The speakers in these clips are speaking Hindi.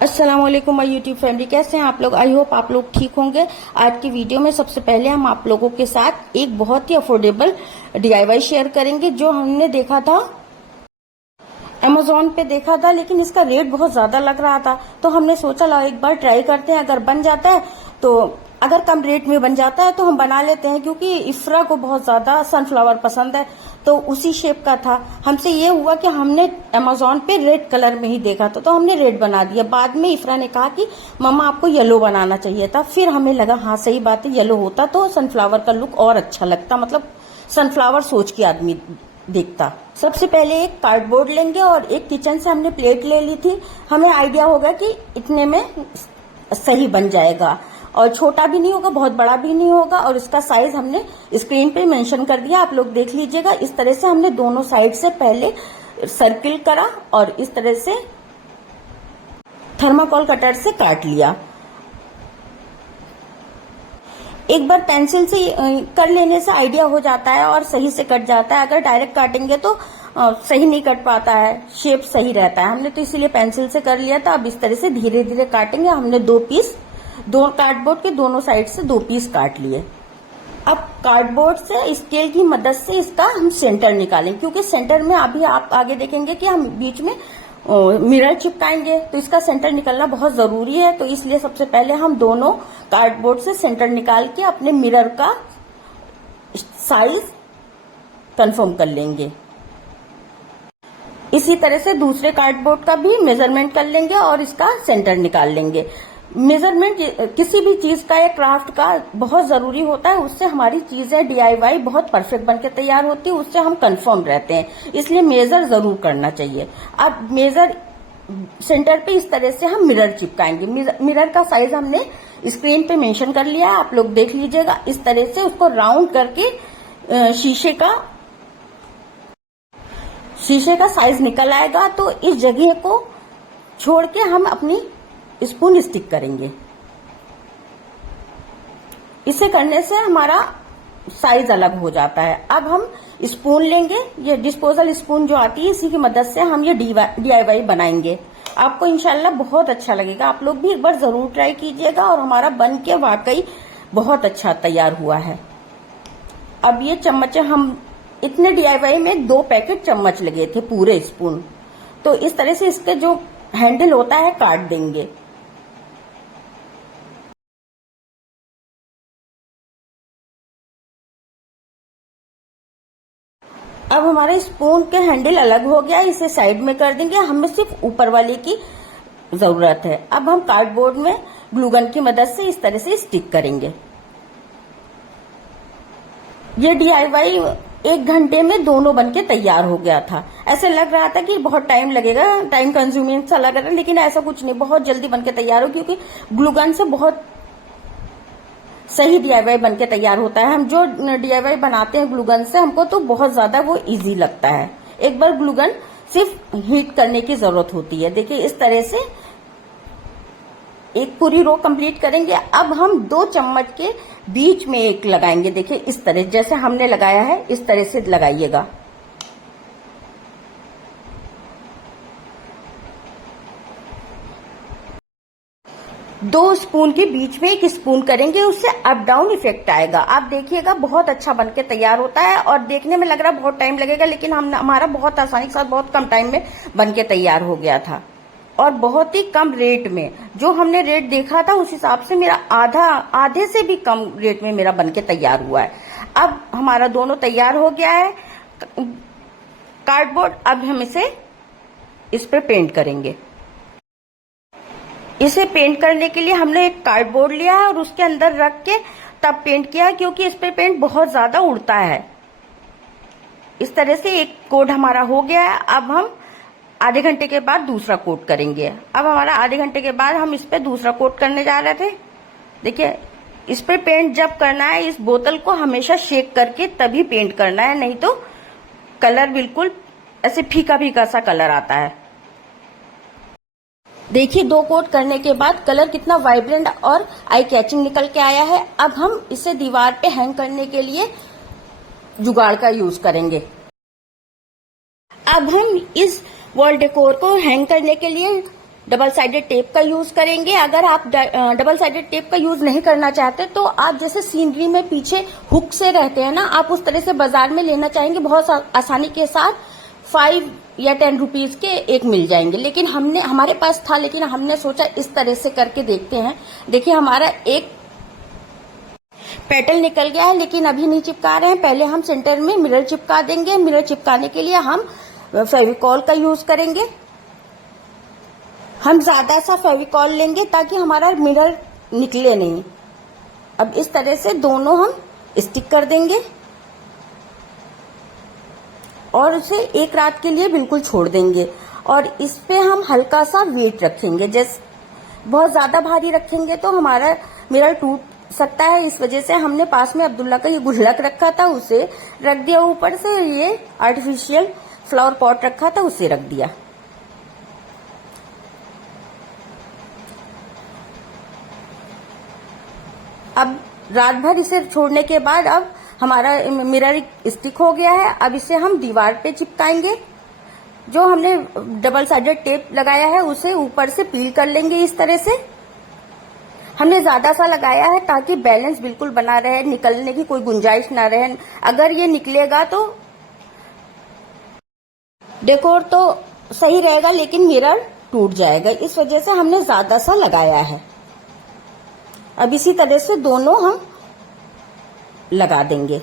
अस्सलाम वालेकुम माय यूट्यूब फैमिली, कैसे हैं आप लोग। आई होप आप लोग ठीक होंगे। आज की वीडियो में सबसे पहले हम आप लोगों के साथ एक बहुत ही अफोर्डेबल DIY शेयर करेंगे जो हमने देखा था Amazon पे देखा था, लेकिन इसका रेट बहुत ज्यादा लग रहा था। तो हमने सोचा ला एक बार ट्राई करते हैं, अगर बन जाता है तो अगर कम रेट में बन जाता है तो हम बना लेते हैं, क्योंकि इफ्रा को बहुत ज्यादा सनफ्लावर पसंद है। तो उसी शेप का था। हमसे ये हुआ कि हमने Amazon पे रेड कलर में ही देखा था तो हमने रेड बना दिया। बाद में इफ्रा ने कहा कि मम्मा आपको येलो बनाना चाहिए था। फिर हमें लगा हाँ सही बात है, येलो होता तो सनफ्लावर का लुक और अच्छा लगता, मतलब सनफ्लावर सोच के आदमी देखता। सबसे पहले एक कार्डबोर्ड लेंगे और एक किचन से हमने प्लेट ले ली थी। हमें आइडिया होगा कि इतने में सही बन जाएगा और छोटा भी नहीं होगा, बहुत बड़ा भी नहीं होगा। और इसका साइज हमने स्क्रीन पे मेंशन कर दिया, आप लोग देख लीजिएगा। इस तरह से हमने दोनों साइड से पहले सर्किल करा और इस तरह से थर्माकोल कटर से काट लिया। एक बार पेंसिल से कर लेने से आइडिया हो जाता है और सही से कट जाता है। अगर डायरेक्ट काटेंगे तो सही नहीं कट पाता है, शेप सही रहता है। हमने तो इसीलिए पेंसिल से कर लिया था। अब इस तरह से धीरे धीरे काटेंगे। हमने दो कार्डबोर्ड के दोनों साइड से 2 पीस काट लिए। अब कार्डबोर्ड से स्केल की मदद से इसका हम सेंटर निकालें, क्योंकि सेंटर में अभी आप आगे देखेंगे कि हम बीच में मिरर चिपकाएंगे, तो इसका सेंटर निकलना बहुत जरूरी है। तो इसलिए सबसे पहले हम दोनों कार्डबोर्ड से सेंटर निकाल के अपने मिरर का साइज कंफर्म कर लेंगे। इसी तरह से दूसरे कार्डबोर्ड का भी मेजरमेंट कर लेंगे और इसका सेंटर निकाल लेंगे। मेजरमेंट किसी भी चीज का या क्राफ्ट का बहुत जरूरी होता है, उससे हमारी चीजें DIY बहुत परफेक्ट बनके तैयार होती है, उससे हम कंफर्म रहते हैं। इसलिए मेजर जरूर करना चाहिए। अब मेजर सेंटर पे इस तरह से हम मिरर चिपकाएंगे। मिरर का साइज हमने स्क्रीन पे मेंशन कर लिया है, आप लोग देख लीजिएगा। इस तरह से उसको राउंड करके शीशे का साइज निकल आएगा। तो इस जगह को छोड़ के हम अपनी स्पून स्टिक करेंगे। इसे करने से हमारा साइज अलग हो जाता है। अब हम स्पून लेंगे, ये डिस्पोजल स्पून जो आती है, इसी की मदद से हम ये DIY बनाएंगे। आपको इंशाल्लाह बहुत अच्छा लगेगा। आप लोग भी एक बार जरूर ट्राई कीजिएगा। और हमारा बन के वाकई बहुत अच्छा तैयार हुआ है। अब ये चम्मच, हम इतने DIY में 2 पैकेट चम्मच लगे थे पूरे स्पून। तो इस तरह से इसके जो हैंडल होता है काट देंगे। अब हमारे स्पून के हैंडल अलग हो गया, इसे साइड में कर देंगे। हमें सिर्फ ऊपर वाले की जरूरत है। अब हम कार्डबोर्ड में ग्लूगन की मदद से इस तरह से स्टिक करेंगे। ये DIY 1 घंटे में दोनों बनके तैयार हो गया था। ऐसे लग रहा था कि बहुत टाइम लगेगा, टाइम कंज्यूमिंग सा लग रहा है, लेकिन ऐसा कुछ नहीं, बहुत जल्दी बनके तैयार हो, क्योंकि ग्लूगन से बहुत सही DIY बनके तैयार होता है। हम जो DIY बनाते हैं ग्लूगन से, हमको तो बहुत ज्यादा वो इजी लगता है। एक बार ग्लूगन सिर्फ हीट करने की जरूरत होती है। देखिए इस तरह से एक पूरी रो कंप्लीट करेंगे। अब हम 2 चम्मच के बीच में एक लगाएंगे। देखिए इस तरह, जैसे हमने लगाया है इस तरह से लगाइएगा। 2 स्पून के बीच में एक स्पून करेंगे, उससे अप डाउन इफेक्ट आएगा। आप देखिएगा बहुत अच्छा बनके तैयार होता है। और देखने में लग रहा है बहुत टाइम लगेगा, लेकिन हमारा बहुत आसानी के साथ बहुत कम टाइम में बनके तैयार हो गया था। और बहुत ही कम रेट में, जो हमने रेट देखा था उस हिसाब से मेरा आधे से भी कम रेट में मेरा बनके तैयार हुआ है। अब हमारा दोनों तैयार हो गया है कार्डबोर्ड। अब हम इस पर पेंट करेंगे। इसे पेंट करने के लिए हमने एक कार्डबोर्ड लिया है और उसके अंदर रख के तब पेंट किया है, क्योंकि इस पे पेंट बहुत ज्यादा उड़ता है। इस तरह से एक कोट हमारा हो गया है। अब हम आधे घंटे के बाद दूसरा कोट करेंगे। अब हमारा आधे घंटे के बाद हम इस पे दूसरा कोट करने जा रहे थे। देखिए इस पे पेंट जब करना है, इस बोतल को हमेशा शेक करके तभी पेंट करना है, नहीं तो कलर बिल्कुल ऐसे फीका फीका सा कलर आता है। देखिए 2 कोट करने के बाद कलर कितना वाइब्रेंट और आई कैचिंग निकल के आया है। अब हम इसे दीवार पे हैंग करने के लिए जुगाड़ का यूज करेंगे। अब हम इस वॉल डेकोर को हैंग करने के लिए डबल साइडेड टेप का यूज करेंगे। अगर आप डबल साइडेड टेप का यूज नहीं करना चाहते तो आप जैसे सीनरी में पीछे हुक से रहते हैं ना, आप उस तरह से बाजार में लेना चाहेंगे बहुत आसानी के साथ 5 या 10 रुपीज के एक मिल जाएंगे। लेकिन हमारे पास था, लेकिन हमने सोचा इस तरह से करके देखते हैं। देखिए हमारा एक पेटल निकल गया है, लेकिन अभी नहीं चिपका रहे हैं। पहले हम सेंटर में मिरर चिपका देंगे। मिरर चिपकाने के लिए हम फेविकॉल का यूज करेंगे। हम ज्यादा सा फेविकॉल लेंगे ताकि हमारा मिरर निकले नहीं। अब इस तरह से दोनों हम स्टिक कर देंगे और उसे एक रात के लिए बिल्कुल छोड़ देंगे। और इस पे हम हल्का सा वेट रखेंगे। जैसे बहुत ज्यादा भारी रखेंगे तो हमारा मिरर टूट सकता है। इस वजह से हमने पास में अब्दुल्ला का ये गुल्लक रखा था, उसे रख दिया। ऊपर से ये आर्टिफिशियल फ्लावर पॉट रखा था, उसे रख दिया। अब रात भर इसे छोड़ने के बाद अब हमारा मिरर स्टिक हो गया है। अब इसे हम दीवार पे चिपकाएंगे। जो हमने डबल साइडेड टेप लगाया है उसे ऊपर से पील कर लेंगे। इस तरह से हमने ज्यादा सा लगाया है ताकि बैलेंस बिल्कुल बना रहे, निकलने की कोई गुंजाइश ना रहे। अगर ये निकलेगा तो डेकोर तो सही रहेगा, लेकिन मिरर टूट जाएगा। इस वजह से हमने ज्यादा सा लगाया है। अब इसी तरह से दोनों हम लगा देंगे।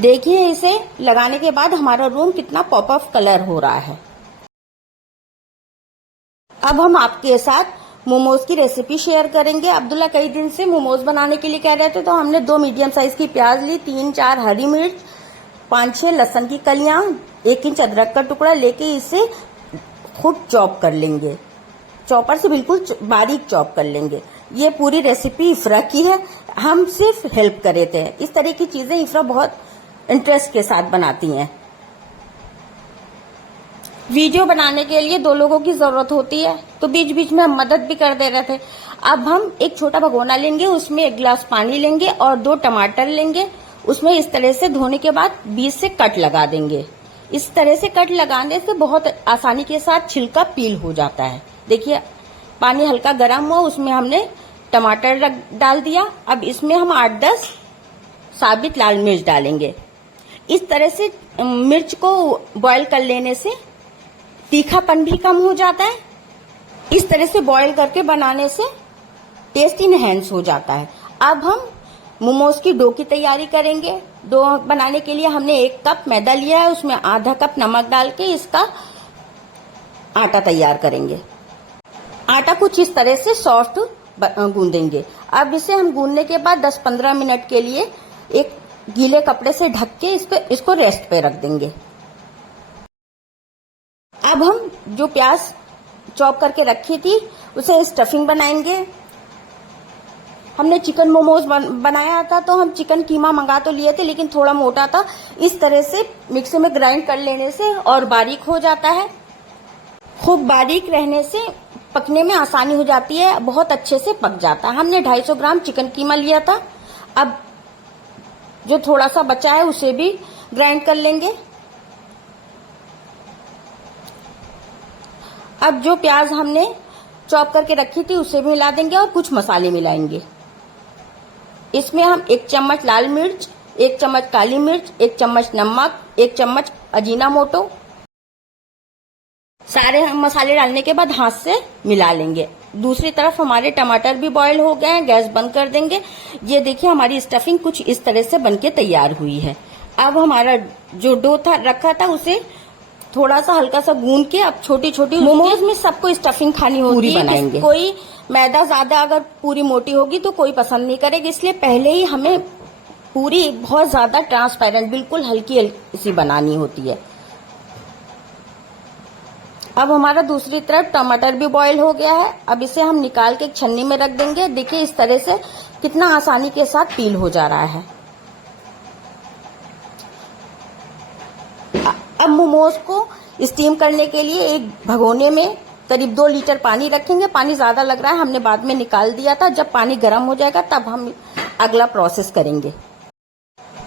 देखिए इसे लगाने के बाद हमारा रूम कितना पॉप अप कलर हो रहा है। अब हम आपके साथ मोमोज की रेसिपी शेयर करेंगे। अब्दुल्ला कई दिन से मोमोज बनाने के लिए कह रहे थे, तो हमने 2 मीडियम साइज की प्याज ली, 3-4 हरी मिर्च, 5-6 लहसुन की कलियां, 1 इंच अदरक का टुकड़ा लेके इसे खुद चॉप कर लेंगे। चॉपर से बिल्कुल बारीक चॉप कर लेंगे। ये पूरी रेसिपी इफ्रा की है, हम सिर्फ हेल्प कर रहे थे। इस तरह की चीजें इफ्रा बहुत इंटरेस्ट के साथ बनाती हैं। वीडियो बनाने के लिए 2 लोगों की जरूरत होती है, तो बीच बीच में हम मदद भी कर दे रहे थे। अब हम एक छोटा भगोना लेंगे, उसमें 1 गिलास पानी लेंगे और 2 टमाटर लेंगे। उसमें इस तरह से धोने के बाद बीच से कट लगा देंगे। इस तरह से कट लगाने से बहुत आसानी के साथ छिलका पील हो जाता है। देखिए पानी हल्का गर्म हुआ, उसमें हमने टमाटर डाल दिया। अब इसमें हम 8-10 साबित लाल मिर्च डालेंगे। इस तरह से मिर्च को बॉईल कर लेने से तीखापन भी कम हो जाता है। इस तरह से बॉईल करके बनाने से टेस्ट इनहेंस हो जाता है। अब हम मोमोज की डो की तैयारी करेंगे। डो बनाने के लिए हमने 1 कप मैदा लिया है, उसमें आधा कप नमक डाल के इसका आटा तैयार करेंगे। आटा कुछ इस तरह से सॉफ्ट गूंदेंगे। अब इसे हम गूंदने के बाद 10-15 मिनट के लिए एक गीले कपड़े से ढक के इसको रेस्ट पे रख देंगे। अब हम जो प्याज चॉप करके रखी थी उसे स्टफिंग बनाएंगे। हमने चिकन मोमोज बनाया था, तो हम चिकन कीमा मंगा तो लिए थे, लेकिन थोड़ा मोटा था। इस तरह से मिक्सी में ग्राइंड कर लेने से और बारीक हो जाता है। खूब बारीक रहने से पकने में आसानी हो जाती है, बहुत अच्छे से पक जाता है। हमने 250 ग्राम चिकन कीमा लिया था। अब जो थोड़ा सा बचा है उसे भी ग्राइंड कर लेंगे। अब जो प्याज हमने चॉप करके रखी थी उसे भी मिला देंगे और कुछ मसाले मिलाएंगे। इसमें हम 1 चम्मच लाल मिर्च, 1 चम्मच काली मिर्च, 1 चम्मच नमक, 1 चम्मच अजीनामोटो, सारे मसाले डालने के बाद हाथ से मिला लेंगे। दूसरी तरफ हमारे टमाटर भी बॉईल हो गए हैं। गैस बंद कर देंगे। ये देखिए हमारी स्टफिंग कुछ इस तरह से बनके तैयार हुई है। अब हमारा जो डो था रखा था उसे थोड़ा सा हल्का सा गूंद के अब छोटी छोटी, मोमोज में सबको स्टफिंग खानी होती है, बनाएंगे। कोई मैदा ज्यादा अगर पूरी मोटी होगी तो कोई पसंद नहीं करेगी, इसलिए पहले ही हमें पूरी बहुत ज्यादा ट्रांसपेरेंट बिल्कुल हल्की हल्की सी बनानी होती है। अब हमारा दूसरी तरफ टमाटर भी बॉईल हो गया है। अब इसे हम निकाल के एक छन्नी में रख देंगे। देखिए इस तरह से कितना आसानी के साथ पील हो जा रहा है। अब मोमोज को स्टीम करने के लिए एक भगोने में करीब 2 लीटर पानी रखेंगे। पानी ज्यादा लग रहा है, हमने बाद में निकाल दिया था। जब पानी गर्म हो जाएगा तब हम अगला प्रोसेस करेंगे।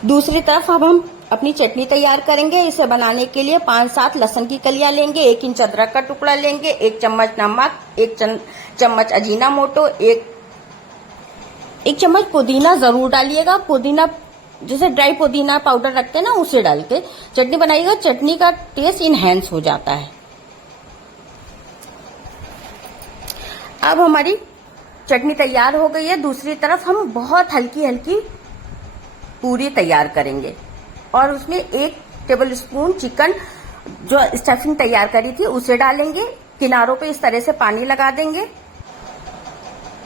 दूसरी तरफ अब हम अपनी चटनी तैयार करेंगे। इसे बनाने के लिए 5-7 लहसुन की कलियां लेंगे, 1 इंच अदरक का टुकड़ा लेंगे, 1 चम्मच नमक, 1 चम्मच अजीनामोटो, 1 चम्मच पुदीना जरूर डालिएगा। पुदीना जैसे ड्राई पुदीना पाउडर रखते हैं ना, उसे डाल के चटनी बनाइएगा। चटनी का टेस्ट इनहेंस हो जाता है। अब हमारी चटनी तैयार हो गई है। दूसरी तरफ हम बहुत हल्की हल्की पूरी तैयार करेंगे और उसमें 1 टेबल स्पून चिकन जो स्टफिंग तैयार करी थी उसे डालेंगे। किनारों पे इस तरह से पानी लगा देंगे।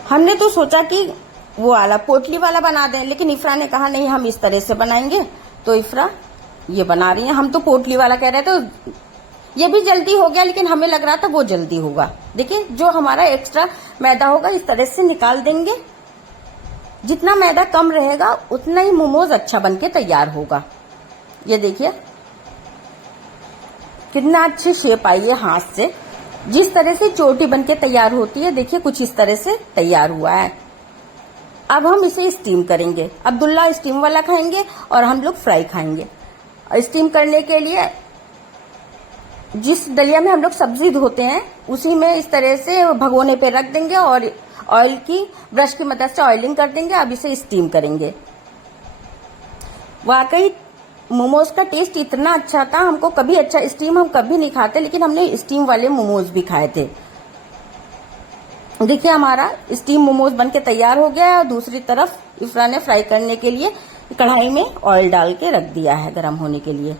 हमने तो सोचा कि वो वाला पोटली वाला बना दें, लेकिन इफ्रा ने कहा नहीं हम इस तरह से बनाएंगे, तो इफ्रा ये बना रही है। हम तो पोटली वाला कह रहे थे, तो ये भी जल्दी हो गया, लेकिन हमें लग रहा था वो जल्दी होगा। देखिए जो हमारा एक्स्ट्रा मैदा होगा इस तरह से निकाल देंगे। जितना मैदा कम रहेगा उतना ही मोमोज अच्छा बनके तैयार होगा। ये देखिए कितना अच्छी शेप आई है हाथ से। जिस तरह से चोटी बनके तैयार होती है, देखिए कुछ इस तरह से तैयार हुआ है। अब हम इसे स्टीम करेंगे। अब्दुल्ला स्टीम वाला खाएंगे और हम लोग फ्राई खाएंगे। स्टीम करने के लिए जिस दलिया में हम लोग सब्जी धोते हैं उसी में इस तरह से भगोने पे रख देंगे और ऑयल की ब्रश की मदद से ऑयलिंग कर देंगे। अब इसे स्टीम करेंगे। वाकई मोमोज का टेस्ट इतना अच्छा था, हमको कभी अच्छा स्टीम हम कभी नहीं खाते, लेकिन हमने स्टीम वाले मोमोज भी खाए थे। देखिए हमारा स्टीम मोमोज बनके तैयार हो गया है और दूसरी तरफ इफ्रा ने फ्राई करने के लिए कढ़ाई में ऑयल डाल के रख दिया है गर्म होने के लिए।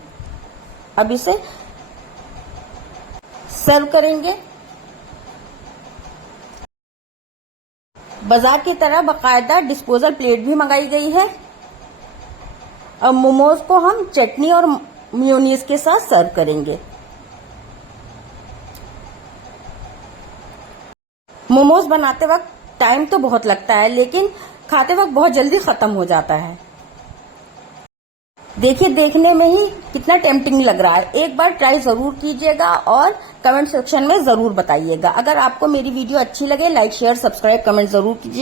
अब इसे सर्व करेंगे। बाजार की तरह बाकायदा डिस्पोजल प्लेट भी मंगाई गई है। अब मोमोज को हम चटनी और मेयोनीज के साथ सर्व करेंगे। मोमोज बनाते वक्त टाइम तो बहुत लगता है, लेकिन खाते वक्त बहुत जल्दी खत्म हो जाता है। देखिए देखने में ही कितना टेम्पटिंग लग रहा है। एक बार ट्राई जरूर कीजिएगा और कमेंट सेक्शन में जरूर बताइएगा। अगर आपको मेरी वीडियो अच्छी लगे लाइक शेयर सब्सक्राइब कमेंट जरूर कीजिए।